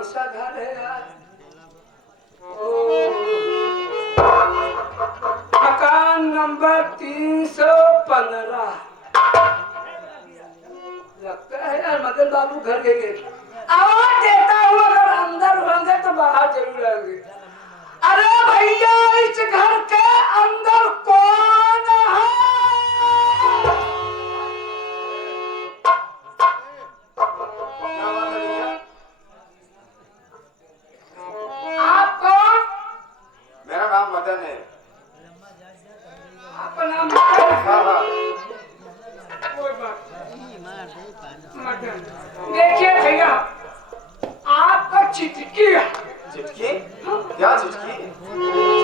कौन सा घर है यार? मकान नंबर 315। लगता है यार मदन बाबू घर गए। आवाज देता हूँ, अगर अंदर होंगे तो बाहर जरूर आएंगे। अरे भैया, इस घर के अंदर कौन है? आप कौन? मेरा नाम मदन है। आपका नाम मदन? हाँ हाँ। कोई बात मदन। देखिए भैया, आपका चिटकी है। चिटकी? क्या चिटकी?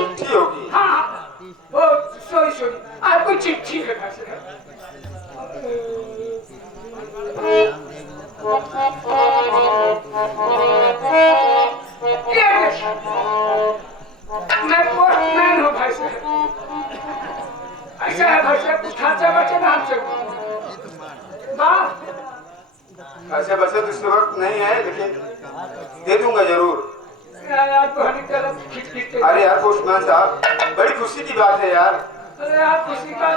चिट्ठी होगी। हाँ, वो सॉरी आपको चिट्ठी है। मैं पोस्टमैन हूँ भाई साहब। ऐसा है भाई साहब, कुछ खर्चा बचे ना हमसे? ऐसे बसे तो इस वक्त नहीं है, लेकिन दे दूंगा जरूर। अरे यार पोस्टमैन साहब, बड़ी खुशी की बात है यार। अरे यार खुशी का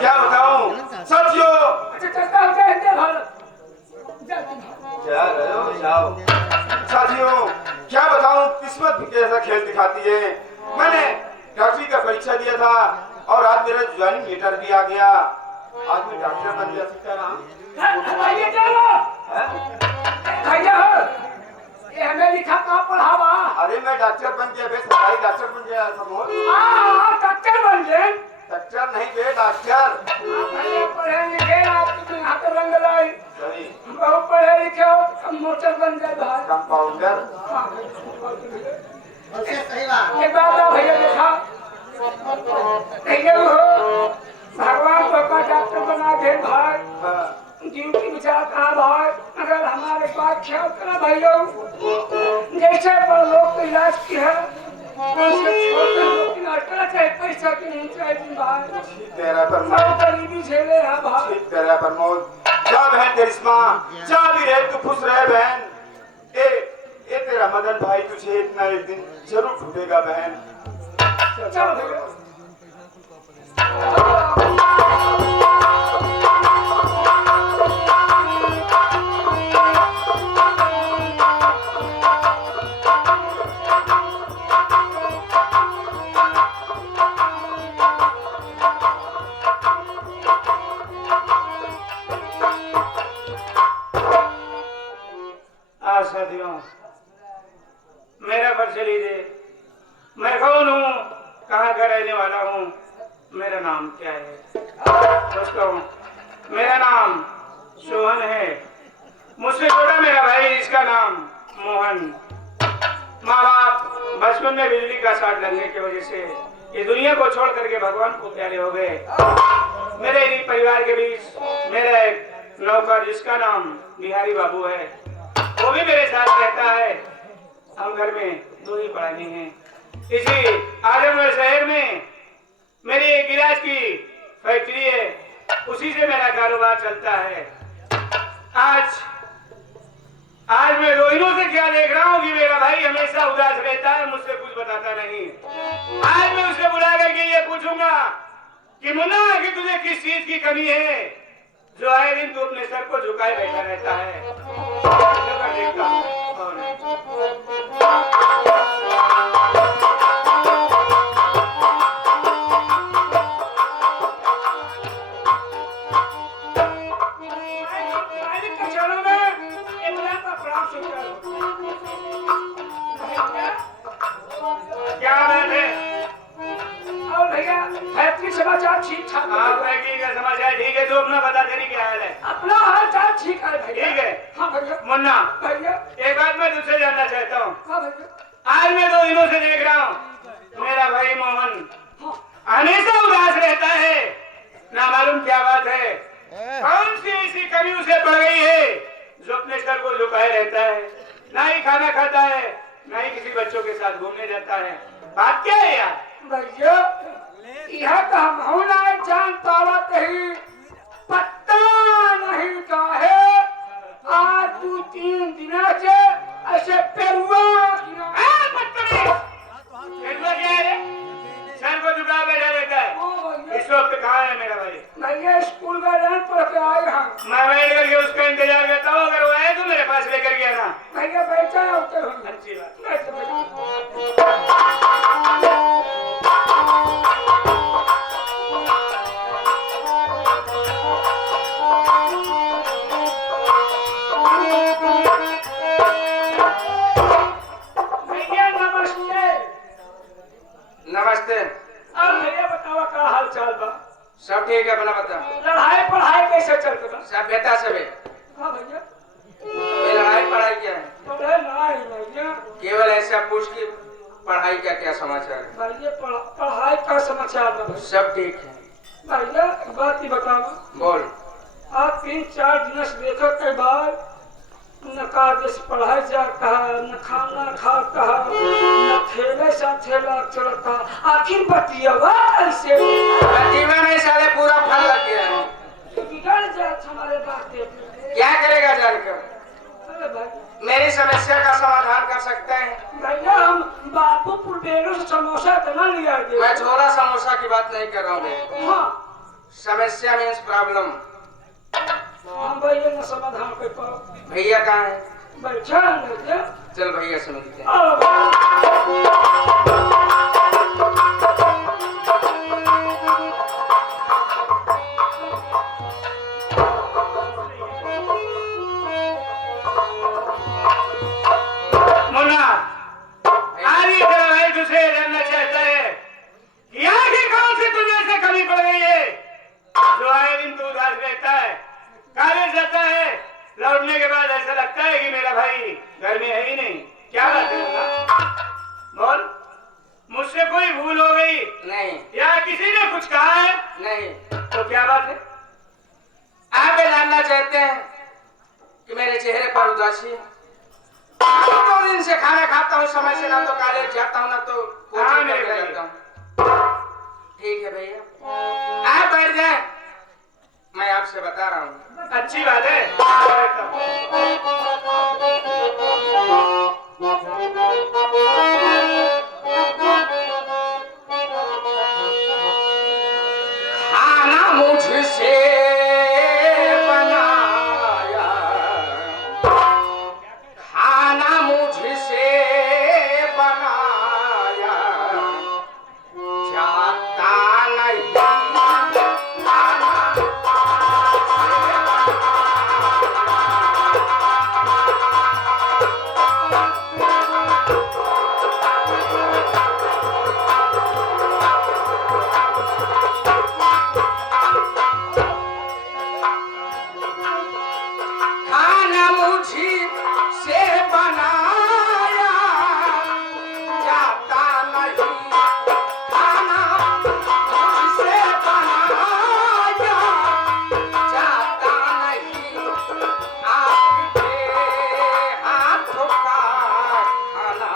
क्या बताऊं साथियों। जा रहे हो जाओ। साथियों क्या बताऊं, किस्मत भी कैसा खेल दिखाती है। मैंने डॉक्टरी का परीक्षा दिया था और आज मेरा ज्वाइनिंग लेटर भी आ गया। आज मैं डॉक्टर बन गया। सीता राम भैया ये हमें लिखा कहाँ पढ़ावा? अरे मैं डॉक्टर बन गया, सरकारी डॉक्टर बन गया। डॉक्टर बन गए? डॉक्टर नहीं बे, डॉक्टर। पढ़े लिखे आप यहाँ पे रंग लाई। बहुत पढ़े लिखे हो, कंप्यूटर बन गए भाई। कंपाउंडर। एक बात भैया देखा, भैया हो भगवान पापा डॉक्टर बना दे भाई। ड्यूटी बेचारा कहाँ भाई, अगर हमारे पास ख्याल करा भैया, जैसे पर लोग इलाज की है पैसा की नहीं चाहिए भाई। तेरा गरीबी झेले है भाई। तेरा प्रमोद जा बहन करिश्मा, जा भी रहे तू खुश रहे बहन। ए तेरा मदन भाई तुझे इतना एक दिन जरूर ढूंढेगा बहन। चल भैया। साथियों मेरा परिचय लीजिए। मैं कौन हूँ, कहाँ का रहने वाला हूँ, मेरा नाम क्या है? दोस्तों मेरा नाम सोहन है। मुझसे छोटा मेरा भाई, इसका नाम मोहन। माँ बाप बचपन में बिजली का शॉट लगने की वजह से ये दुनिया को छोड़ करके भगवान को प्यारे हो गए। मेरे ही परिवार के बीच मेरा एक नौकर जिसका नाम बिहारी बाबू है, वो भी मेरे साथ रहता है। हम घर में दो ही प्राणी हैं। इसी आजमगढ़ शहर में मेरी एक गिलास की फैक्ट्री है, उसी से मेरा कारोबार चलता है। आज मैं रोहिनों से क्या देख रहा हूँ कि मेरा भाई हमेशा उदास रहता है, मुझसे कुछ बताता नहीं। आज मैं उसे बुला करके ये पूछूंगा कि मुन्ना कि तुझे किस चीज की कमी है जो आए दिन तू अपने सर को झुकाए बैठा रहता है। देखता हूँ कौन है। क्या बात है? और भैया फैक्ट्री समाचार ठीक ठाक? हाँ फैक्ट्री का समाचार ठीक है। तो अपना बता तेरी क्या हाल है? अपना हाल चाल ठीक है भैया। ठीक है। हाँ भैया। मुन्ना भैया एक बात मैं तुझसे जानना चाहता हूँ। हाँ भैया। आज मैं 2 दिनों से देख रहा हूँ मेरा भाई मोहन हमेशा उदास रहता है। ना मालूम क्या बात है, कौन सी ऐसी कमी उसे पड़ गई है जो अपने सर को झुकाए रहता है। ना ही खाना खाता है, ना ही किसी बच्चों के साथ घूमने जाता है। बात क्या है यार? भैया यह तो हम ना जान पावत ही, पत्ता नहीं का है। आज 2-3 दिन से से पेरुआ पेरुआ क्या है? सर को झुका बैठा रहता है। इस वक्त कहाँ है मेरा भाई? भैया स्कूल का रन पढ़ के आए हम। मैं बैठ करके उसका इंतजार करता हूँ, अगर वो आए तो मेरे पास लेकर गया ना। भैया बैठा है उतर हम। अच्छी बात। बैठ बैठ। भैया नमस्ते। नमस्ते। अब भैया बताओ क्या हाल चाल बा? सब ठीक है, अपना बता। लड़ाई पढ़ाई कैसे चलते बा? सभ्यता सबे। हाँ भैया ये लड़ाई पढ़ाई क्या है? पढ़ाई नहीं भैया। केवल ऐसा पूछ कि पढ़ाई का क्या समाचार है? भैया पढ़ाई का समाचार बा भैया। सब ठीक है। भैया एक बात ही बताओ, बोल। आज 3-4 दिन से देखो कई बार न कागज पढ़ाई जा कहा, न खाना खा कहा, न खेले साथे लाग चलता। आखिर बतियावा कैसे? जीवन में साले पूरा फल लग गया है। बिगड़ जाए हमारे बातें। क्या करेगा जानकर? अरे भाई मेरी समस्या का समाधान कर सकते हैं? भैया हम बापूपुर बेरों से समोसा इतना लिया गया। मैं छोला समोसा की बात नहीं कर रहा हूँ बे। हाँ समस्या मीन्स प्रॉब्लम। हम भैया न समाधान कर पाओ। भैया कहाँ है? बैठा है भैया। चल भैया से मिलते हैं। आओ भैया। मुन्ना, आज ये तेरा भाई तुझसे जानना चाहता है कि आखिर कौन सी तुझे से कमी पड़ गई है जो आए दिन तू उदास रहता है, कॉलेज जाता है, लौटने के बाद ऐसा लगता है कि मेरा भाई घर में है ही नहीं। क्या बात है मुन्ना? बोल। मुझसे कोई भूल हो गई? नहीं। या किसी ने कुछ कहा है? नहीं। तो क्या बात है? आप ये जानना चाहते हैं कि मेरे चेहरे पर उदासी है? 2 दिन से खाना खाता हूँ समय से, ना तो कॉलेज जाता हूँ ना तो कोचिंग करने जाता हूँ। ठीक है भैया, आप बैठ जाए, मैं आपसे बता रहा हूँ। अच्छी बात है। खाना मुझसे बनाया, खाना मुझसे बनाया जाता नहीं। खाना मुझसे बनाया जाता नहीं, खाना मुझसे बनाया जाता नहीं, आपके हाथों का खाना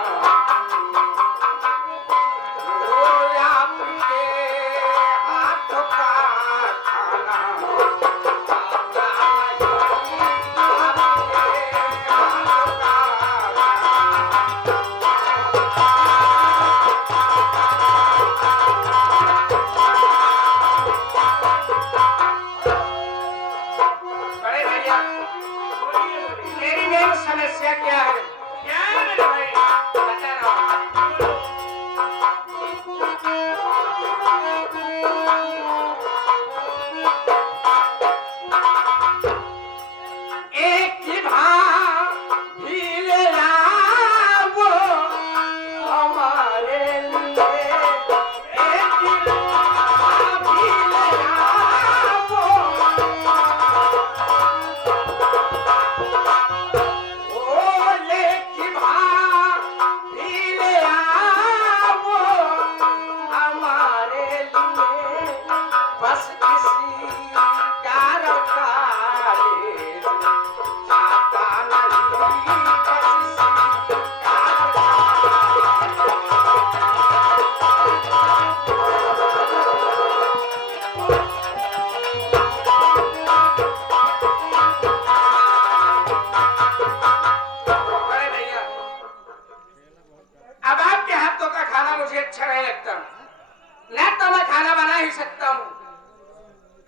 मुझे अच्छा नहीं लगता, ना तो मैं खाना बना ही सकता हूँ।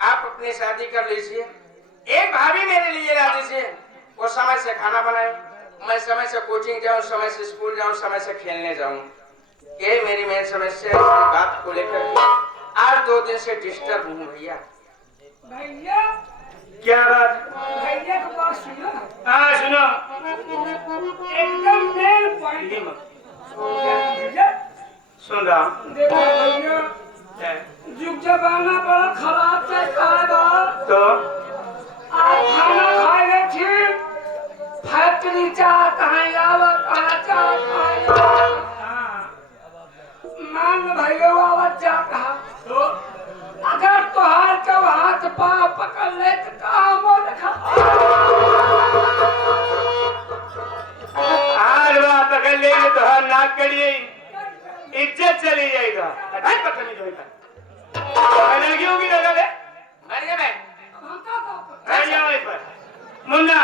आप अपनी शादी कर लीजिए, एक भाभी मेरे लिए ला दीजिए, वो समय से खाना बनाए, मैं समय से कोचिंग जाऊँ, समय से स्कूल जाऊँ, समय से खेलने जाऊँ। ये मेरी मेन समस्या है। इस बात को लेकर के आज 2 दिन से डिस्टर्ब हूँ भैया। भैया क्या बात? भैया की बात सुनो। हाँ सुनो। एकदम मेन पॉइंट ये मत भैया। सुन रहा हूँ। देखो भैया, क्या? युग जमाना बड़ा खराब चल रहा है। तो आप खाना खाए गए थे, फैक्ट्री चाह कहाँ आवत, कहाँ चाह कहाँ आवत। मान भैया आवत जा कहा, तो अगर तुहार के हाथ पाँव पकड़ ले तो कहाँ मोड़ खा। आज वहाँ पकड़ लेंगे तो हर नाक कड़िए, इज्जत चली जाएगा। हटाए पकड़ नहीं जाएगा। लड़कियों की जगह ले बढ़िया मैं बैठ जाओ इस पर। मुन्ना,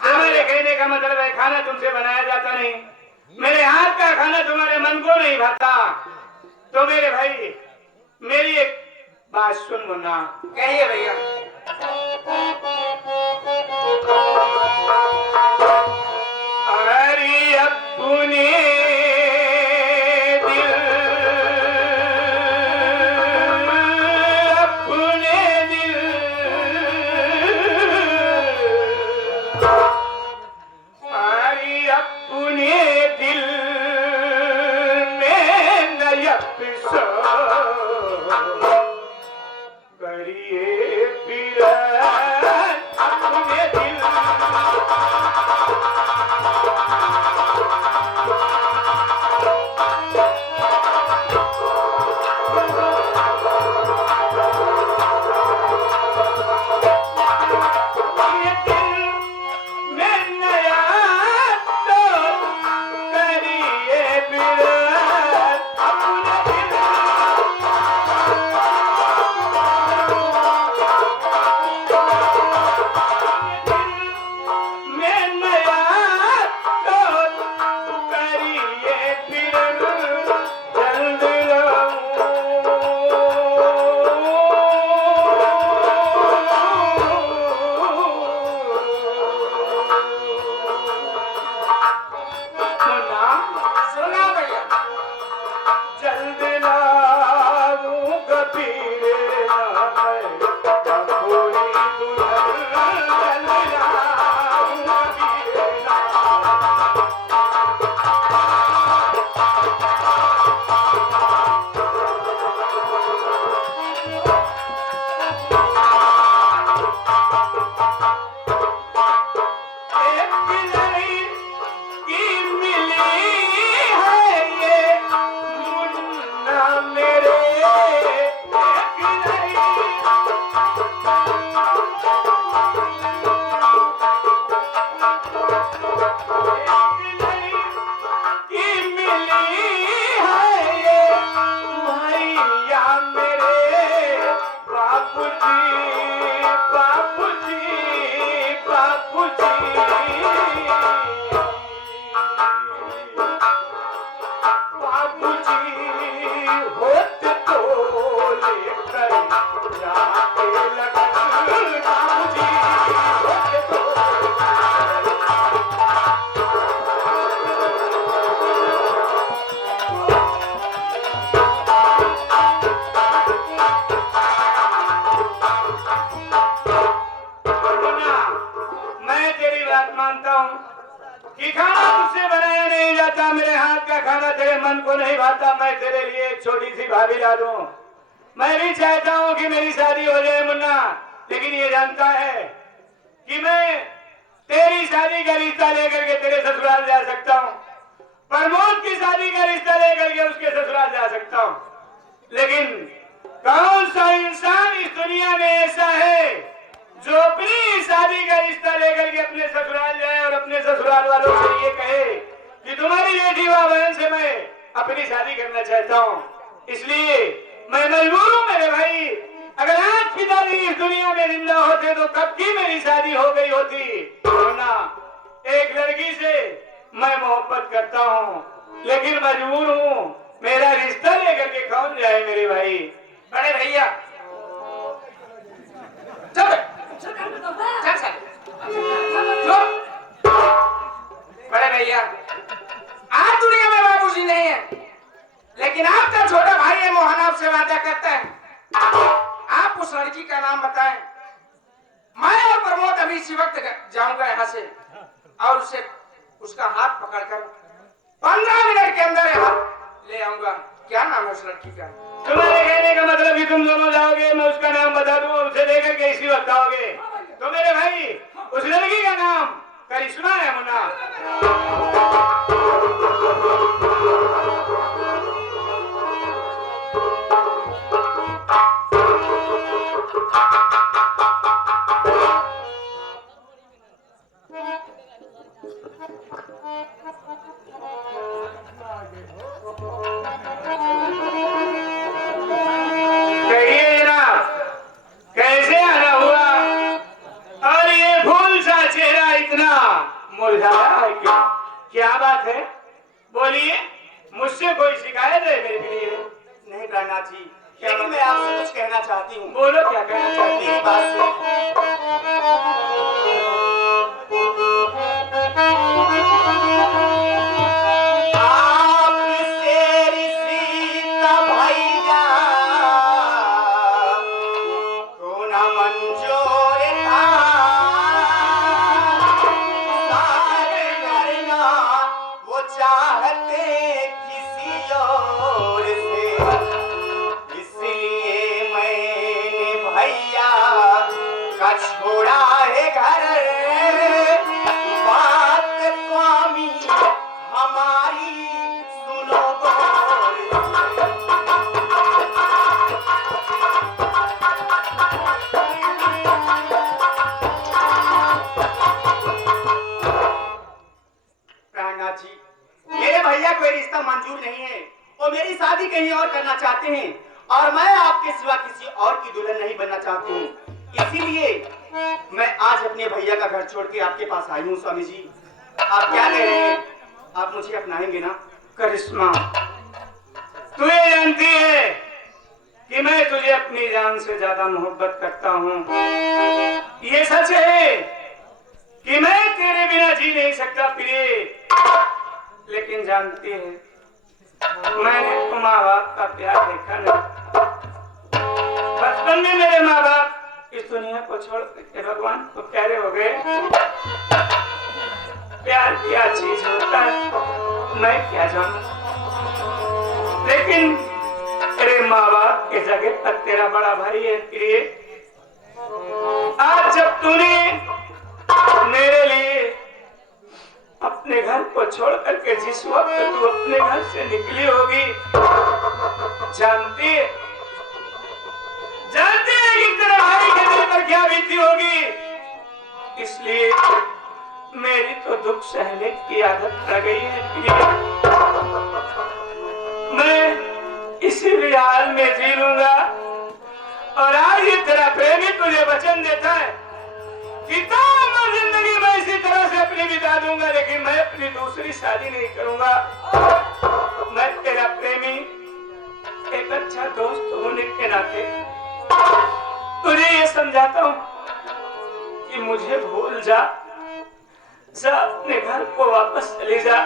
हमारे कहने का मतलब है खाना तुमसे बनाया जाता नहीं, मेरे हाथ का खाना तुम्हारे मन को नहीं भाता। तो मेरे भाई मेरी एक बात सुन मुन्ना। कहिए भैया। अरे अपने को नहीं भाता, मैं तेरे लिए एक छोटी सी भाभी ला दूं। मैं भी चाहता हूं कि मेरी शादी हो जाए मुन्ना, लेकिन ये जानता है कि मैं तेरी शादी का रिश्ता लेकर के तेरे ससुराल जा सकता हूं, प्रमोद की शादी का रिश्ता लेकर के उसके ससुराल जा सकता हूं, लेकिन कौन सा इंसान इस दुनिया में ऐसा है जो अपनी शादी का रिश्ता लेकर के अपने ससुराल जाए और अपने ससुराल वालों से ये कहे कि तुम्हारी बेटी व बहन से मैं अपनी शादी करना चाहता हूं। इसलिए मैं मजबूर हूं मेरे भाई, अगर आज पिताजी इस दुनिया में जिंदा होते तो कब की मेरी शादी हो गई होती। वरना एक लड़की से मैं मोहब्बत करता हूं, लेकिन मजबूर हूं मेरा रिश्ता लेकर के कौन जाए मेरे भाई? बड़े भैया चल चल चल बड़े भैया, आज दुनिया में बाबूजी नहीं है, लेकिन आपका छोटा भाई है मोहन आपसे वादा करता है, आप उस लड़की का नाम बताएं। मैं और प्रमोद अभी इसी वक्त जाऊंगा यहाँ से और उसे उसका हाथ पकड़कर 15 मिनट के अंदर यहाँ ले आऊंगा। क्या नाम है उस लड़की का? तुम्हारे कहने का मतलब कि तुम दोनों जाओगे, मैं उसका नाम बता दूं, उसे लेकर के इसी वक्त आओगे। तो मेरे भाई, उस लड़की का नाम करिश्मा है मुन्ना। कहिए ना, कैसे आना हुआ? और ये फूल सा चेहरा इतना मुरझाया है क्यों? क्या बात है? बोलिए, मुझसे कोई शिकायत है मेरे लिए? नहीं प्राणनाथ जी, लेकिन मैं आपसे कुछ कहना चाहती हूँ। बोलो, क्या कहना चाहती मेरी है? बात सुनो। आपसे रिश्ता भैया को न मंजूर था, सारे करना वो चाहते किसी और से, इसलिए मैंने भैया का छोड़ा है घर। बात स्वामी हमारी सुनो गौर से। प्राणनाथ जी, मेरे भैया को ये रिश्ता मंजूर नहीं है, वो मेरी शादी कहीं और करना चाहते हैं और मैं आपके सिवा किसी और की दुल्हन नहीं बनना चाहती हूँ। इसीलिए मैं आज अपने भैया का घर छोड़ के आपके पास आई हूँ। स्वामी जी, आप क्या कह रहे हैं? आप मुझे अपनाएंगे ना? करिश्मा, तू ये जानती है कि मैं तुझे अपनी जान से ज्यादा मोहब्बत करता हूँ। ये सच है कि मैं तेरे बिना जी नहीं सकता प्रिय, लेकिन जानती है मैंने तो माँ बाप का प्यार देखा नहीं। बचपन में मेरे माँ बाप इस दुनिया को छोड़ के भगवान को प्यारे हो गए। प्यार क्या चीज होता है मैं क्या जानूं, लेकिन तेरे माँ बाप के जगह पर तेरा बड़ा भाई है प्रिय। आज जब तूने मेरे लिए अपने घर को छोड़ करके जिस वक्त तू अपने घर से निकली होगी, जानती है कि तेरे भाई के दिल पर क्या बीती होगी। इसलिए मेरी तो दुख सहने की आदत पड़ गई है प्रिय। मैं इसी भी हाल में जी लूंगा। और आज ये तेरा प्रेमी तुझे वचन देता है कि मैं जिंदगी में इसी तरह से अपनी बिता दूंगा, लेकिन मैं अपनी दूसरी शादी नहीं करूंगा। मैं तेरा प्रेमी, एक अच्छा दोस्त होने के नाते तुझे ये समझाता हूँ कि मुझे भूल जा, अपने घर को वापस चली जा।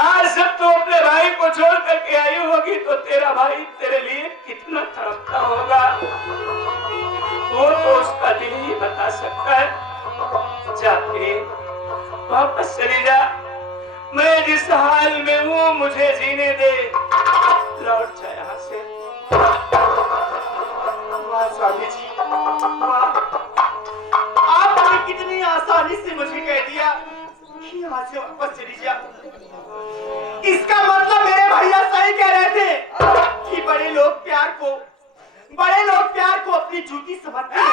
आज जब तू अपने भाई को छोड़ करके आई होगी तो तेरा भाई तेरे लिए कितना तड़पता होगा, वो तो उसका दिल ही बता सकता है। जा प्रिय, वापस चली जा। मैं जिस हाल में हूँ मुझे जीने दे, लौट जा यहाँ से। वाह स्वामी जी, वाह, आपने कितनी आसानी से मुझे कह दिया कि यहाँ से वापस चली जा। इसका मतलब मेरे भैया सही कह रहे थे कि बड़े लोग प्यार को अपनी जूती समझते हैं।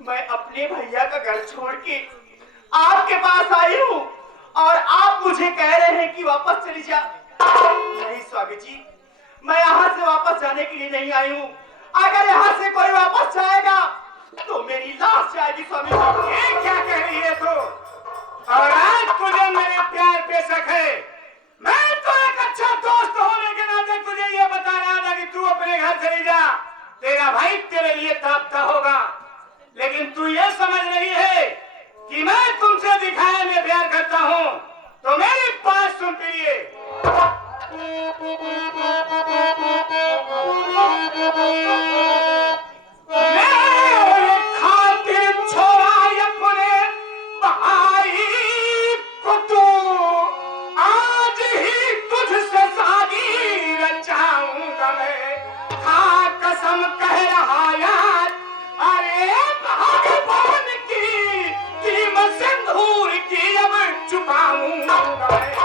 मैं अपने भैया का घर छोड़ के आपके पास आई हूँ और आप मुझे कह रहे हैं कि वापस चली जा। नहीं स्वामी जी, मैं यहाँ से वापस जाने के लिए नहीं आई हूँ। अगर यहाँ से कोई वापस जाएगा तो मेरी लाश जाएगी। स्वामी जी, ये क्या कह रही है तू? और आज तुझे मेरे प्यार पे मेरा भाई तेरे लिए तापता होगा, लेकिन तू ये समझ रही है कि मैं तुमसे दिखाए में प्यार करता हूँ, तो मेरी बात सुन प्रिय। मेरे खातिर छोड़ा अपने भाई को तू, आज ही तुझसे शादी रचाऊंगा मैं, हाँ कसम कह रहा यार, अरे भगवान की कीमत सिंदूर की अब चुकाऊंगा मैं।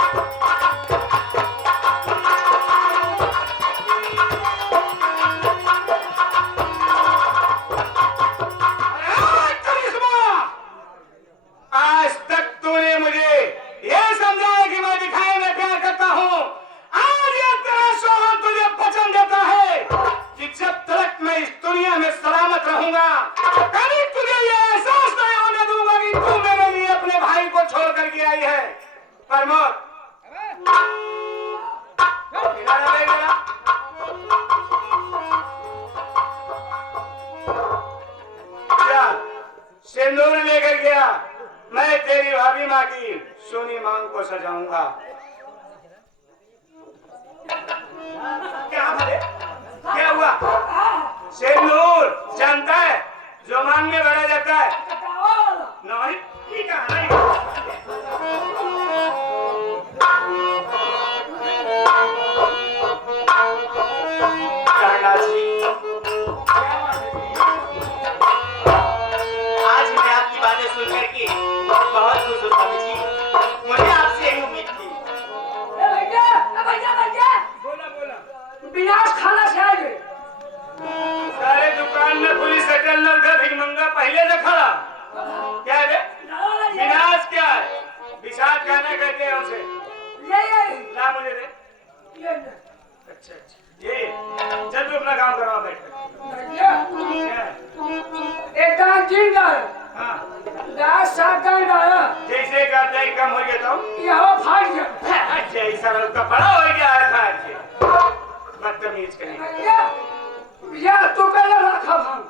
आज तक तूने मुझे यह समझाया कि मैं दिखाए में प्यार करता हूँ, आज ये तेरा शौहर तुझे वचन देता है कि जब तक मैं इस दुनिया में सलामत रहूंगा, कभी तुझे ये एहसास नहीं होने दूंगा कि तू मेरे लिए अपने भाई को छोड़ करके आई है। प्रमोद क्या सिंदूर लेकर गया, मैं तेरी भाभी माँ की सोनी मांग को सजाऊंगा। क्या भले? क्या हुआ? सिंदूर जानता है जो मांग में भरा जाता है। नहीं ठीक है, नहीं आज मैं आपकी बातें सुन करके बहुत खुश हूँ स्वामी जी। मुझे आपसे यही उम्मीद थी। बोला बोला। विनाश खाना से आए सारे दुकान में पुलिस अटल न उठा, भिखमंगा पहले से खड़ा। क्या है? विनाश क्या है? विषाद खाना कहते हैं उसे। ला मुझे दे। अच्छा अच्छा, ये चल तू अपना काम करवा बैठ। एक गाय गिर गए, हाँ गाय साथ गाय गाया, जैसे का दही कम हो गया तो ये हवा फाट गया। अच्छा ऐसा उसका बड़ा हो गया है खाद के, बदतमीज कहीं। या तो कहला रखा हम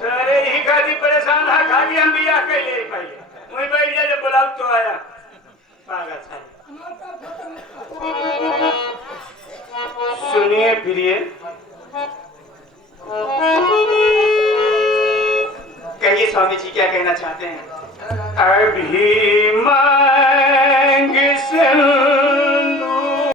सारे यही खाती परेशान था, खाली हम भी आके ले पहले वही बैठ गया, जब बुलाओ तो आया पागल सा। सुनिए प्रिय, कहिए स्वामी जी क्या कहना चाहते हैं? अभी